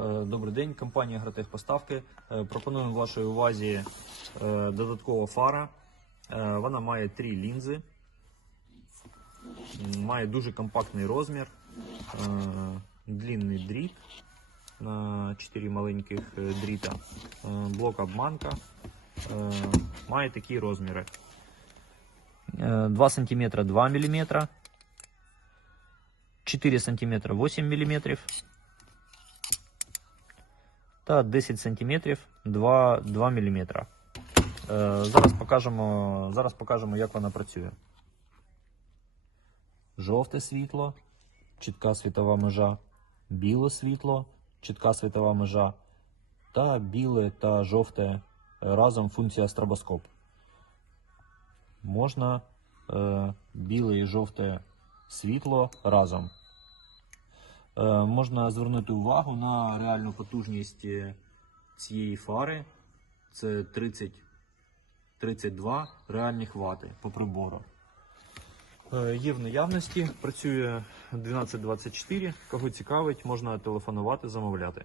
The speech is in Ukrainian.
Е, Добрий день, компанія Гратехпоставки. Е, Пропонуємо вашій увазі е, додаткова фара. Вона має три лінзи, має дуже компактний розмір, длинний дріт на 4 маленьких дріта, блок обманка. Має такі розміри. Е, 2 см 2 мм, 4 см 8 мм та 10 см 2, 2 мм. Зараз, покажемо, зараз покажемо, як вона працює. Жовте світло, чітка світова межа, біле світло, чітка світова межа, та біле та жовте разом функція стробоскоп. Можна е, біле і жовте світло разом. Е, можна звернути увагу на реальну потужність е, цієї фари. Це 30, 32 реальних вати по прибору. Е, Є в наявності, працює 1224. Кого цікавить, можна телефонувати, замовляти.